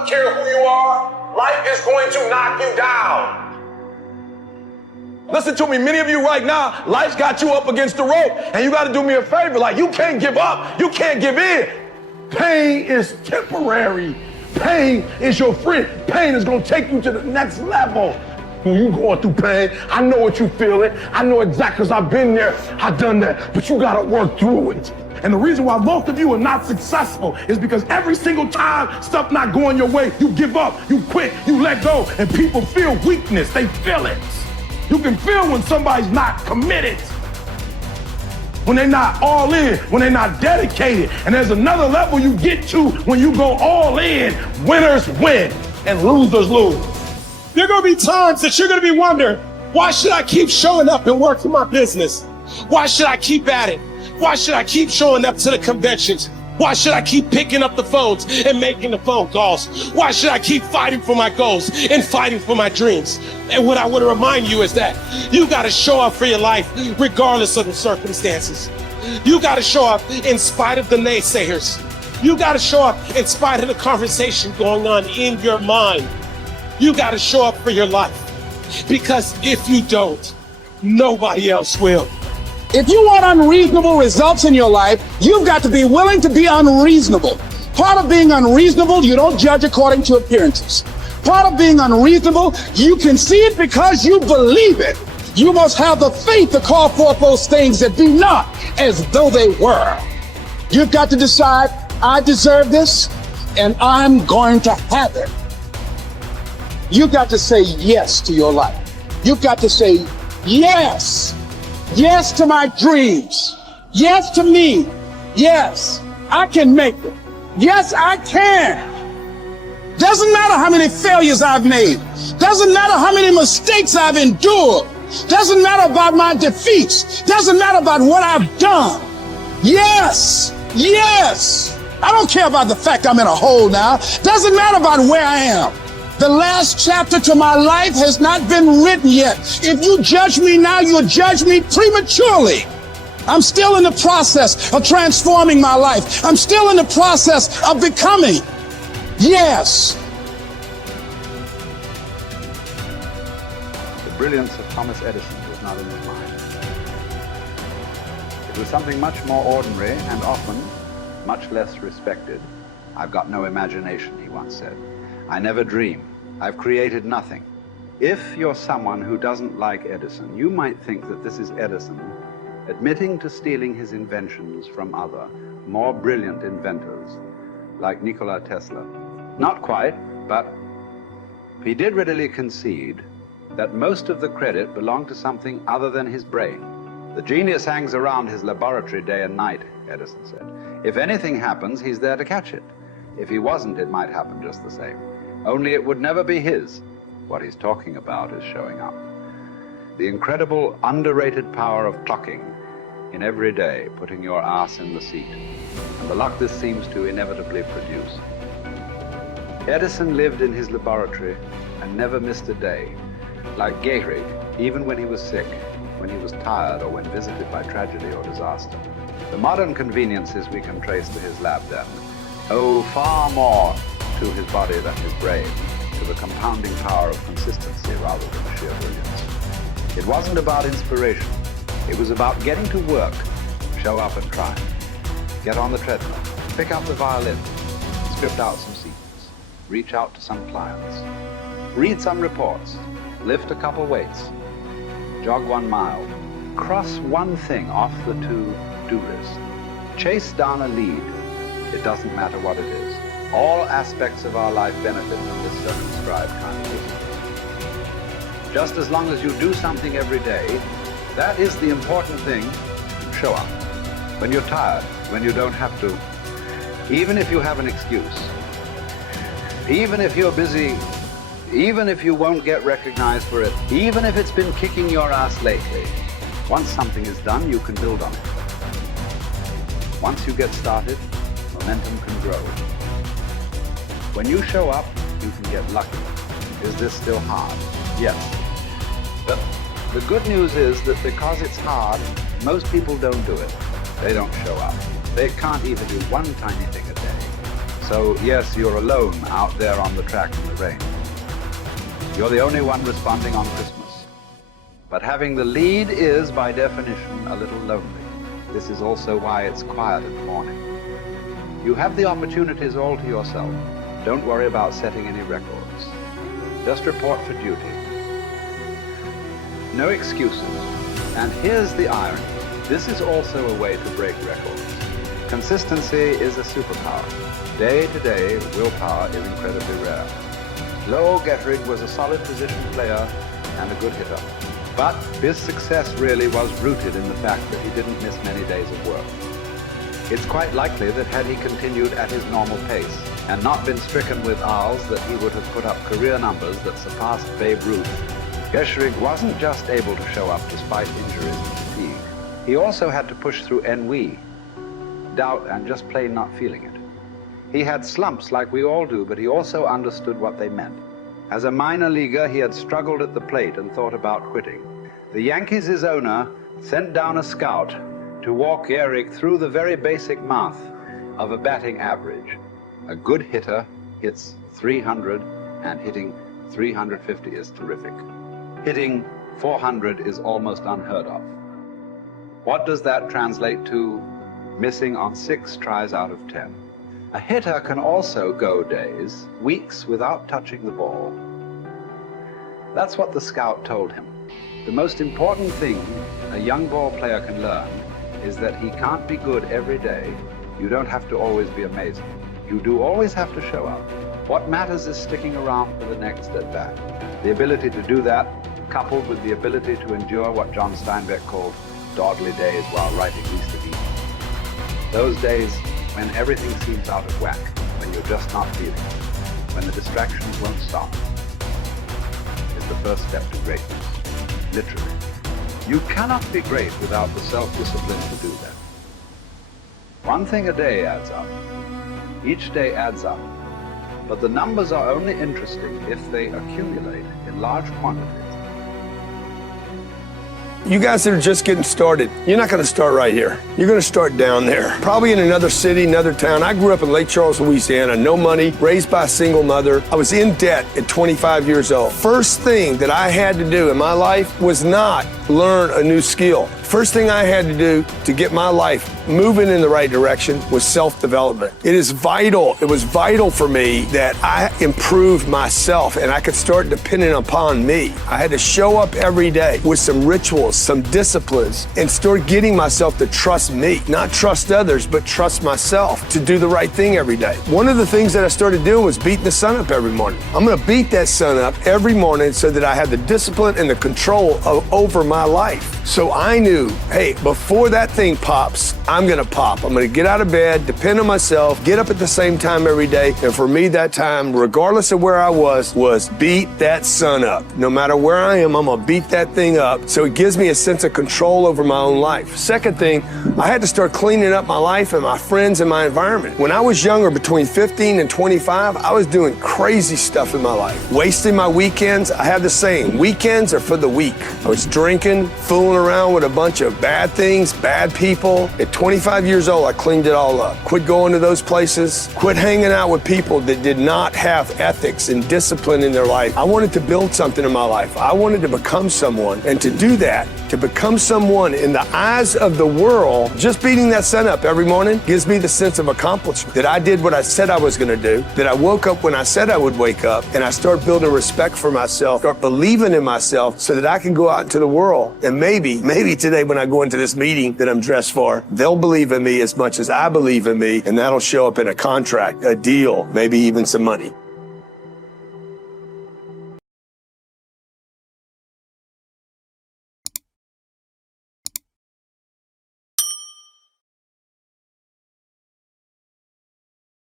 don't care who you are, life is going to knock you down. Listen to me, many of you right now, life's got you up against the rope, and you got to do me a favor. Like, you can't give up, you can't give in. Pain is temporary. Pain is your friend. Pain is going to take you to the next level. When you going through pain, I know what you feeling. I know exactly, because I've been there, I've done that, but you got to work through it. And the reason why most of you are not successful is because every single time stuff not going your way, you give up, you quit, you let go, and people feel weakness. They feel it. You can feel when somebody's not committed, when they're not all in, when they're not dedicated. And there's another level you get to when you go all in. Winners win and losers lose. There are going to be times that you're going to be wondering, why should I keep showing up and working my business? Why should I keep at it? Why should I keep showing up to the conventions? Why should I keep picking up the phones and making the phone calls? Why should I keep fighting for my goals and fighting for my dreams? And what I want to remind you is that you got to show up for your life regardless of the circumstances. You got to show up in spite of the naysayers. You got to show up in spite of the conversation going on in your mind. You got to show up for your life, because if you don't, nobody else will. If you want unreasonable results in your life, you've got to be willing to be unreasonable. Part of being unreasonable, you don't judge according to appearances. Part of being unreasonable, you can see it because you believe it. You must have the faith to call forth those things that be not as though they were. You've got to decide, I deserve this, and I'm going to have it. You've got to say yes to your life. You've got to say yes. Yes to my dreams. Yes to me. Yes, I can make it. Yes, I can. Doesn't matter how many failures I've made. Doesn't matter how many mistakes I've endured. Doesn't matter about my defeats. Doesn't matter about what I've done. Yes, yes. I don't care about the fact I'm in a hole now. Doesn't matter about where I am. The last chapter to my life has not been written yet. If you judge me now, you'll judge me prematurely. I'm still in the process of transforming my life. I'm still in the process of becoming. Yes. The brilliance of Thomas Edison was not in his mind. It was something much more ordinary and often much less respected. I've got no imagination, he once said. I never dream. I've created nothing. If you're someone who doesn't like Edison, you might think that this is Edison admitting to stealing his inventions from other, more brilliant inventors, like Nikola Tesla. Not quite, but he did readily concede that most of the credit belonged to something other than his brain. The genius hangs around his laboratory day and night, Edison said. If anything happens, he's there to catch it. If he wasn't, it might happen just the same. Only it would never be his. What he's talking about is showing up. The incredible, underrated power of clocking in every day, putting your ass in the seat, and the luck this seems to inevitably produce. Edison lived in his laboratory and never missed a day. Like Gehrig, even when he was sick, when he was tired, or when visited by tragedy or disaster. The modern conveniences we can trace to his lab den owe far more to his body than his brain, to the compounding power of consistency rather than sheer brilliance. It wasn't about inspiration. It was about getting to work, show up and try. Get on the treadmill, pick up the violin, script out some sequences, reach out to some clients, read some reports, lift a couple weights, jog 1 mile, cross one thing off the to-do list, chase down a lead. It doesn't matter what it is. All aspects of our life benefit from this circumscribed kind of business. Just as long as you do something every day, that is the important thing. Show up. When you're tired, when you don't have to, even if you have an excuse, even if you're busy, even if you won't get recognized for it, even if it's been kicking your ass lately, once something is done, you can build on it. Once you get started, momentum can grow. When you show up, you can get lucky. Is this still hard? Yes. But the good news is that because it's hard, most people don't do it. They don't show up. They can't even do one tiny thing a day. So yes, you're alone out there on the track in the rain. You're the only one responding on Christmas. But having the lead is, by definition, a little lonely. This is also why it's quiet in the morning. You have the opportunities all to yourself. Don't worry about setting any records. Just report for duty. No excuses. And here's the irony. This is also a way to break records. Consistency is a superpower. Day to day, willpower is incredibly rare. Lowell Gettrig was a solid position player and a good hitter. But his success really was rooted in the fact that he didn't miss many days of work. It's quite likely that had he continued at his normal pace and not been stricken with R's, that he would have put up career numbers that surpassed Babe Ruth. Gettrig wasn't just able to show up despite injuries and fatigue. He also had to push through ennui, doubt, and just plain not feeling it. He had slumps like we all do, but he also understood what they meant. As a minor leaguer, he had struggled at the plate and thought about quitting. The Yankees' owner sent down a scout to walk Gehrig through the very basic math of a batting average. A good hitter hits 300, and hitting 350 is terrific. Hitting 400 is almost unheard of. What does that translate to? Missing on 6 tries out of 10. A hitter can also go days, weeks without touching the ball. That's what the scout told him. The most important thing a young ball player can learn is that he can't be good every day. You don't have to always be amazing. You do always have to show up. What matters is sticking around for the next at-bat. The ability to do that, coupled with the ability to endure what John Steinbeck called dawdly days while writing Easter Eve. Those days when everything seems out of whack, when you're just not feeling it, when the distractions won't stop, is the first step to greatness, literally. You cannot be great without the self-discipline to do that. One thing a day adds up. Each day adds up. But the numbers are only interesting if they accumulate in large quantities. You guys that are just getting started, you're not going to start right here. You're going to start down there, probably in another city, another town. I grew up in Lake Charles, Louisiana, no money, raised by a single mother. I was in debt at 25 years old. First thing that I had to do in my life was not learn a new skill. First thing I had to do to get my life moving in the right direction was self-development. It is vital. It was vital for me that I improved myself and I could start depending upon me. I had to show up every day with some rituals, some disciplines, and start getting myself to trust me, not trust others, but trust myself to do the right thing every day. One of the things that I started doing was beating the sun up every morning. I'm going to beat that sun up every morning so that I have the discipline and the control over my life. So I knew, hey, before that thing pops, I'm going to pop. I'm going to get out of bed, depend on myself, get up at the same time every day. And for me, that time, regardless of where I was beat that sun up. No matter where I am, I'm going to beat that thing up. So it gives me a sense of control over my own life. Second thing, I had to start cleaning up my life and my friends and my environment. When I was younger, between 15 and 25, I was doing crazy stuff in my life. Wasting my weekends. I have the saying, weekends are for the weak. I was drinking, fooling around with a bunch of bad things, bad people. At 25 years old, I cleaned it all up. Quit going to those places. Quit hanging out with people that did not have ethics and discipline in their life. I wanted to build something in my life. I wanted to become someone. And to do that, to become someone in the eyes of the world, just beating that sun up every morning gives me the sense of accomplishment. That I did what I said I was going to do. That I woke up when I said I would wake up. And I start building respect for myself, start believing in myself so that I can go out into the world and maybe today when I go into this meeting that I'm dressed for, they'll believe in me as much as I believe in me, and that'll show up in a contract, a deal, maybe even some money.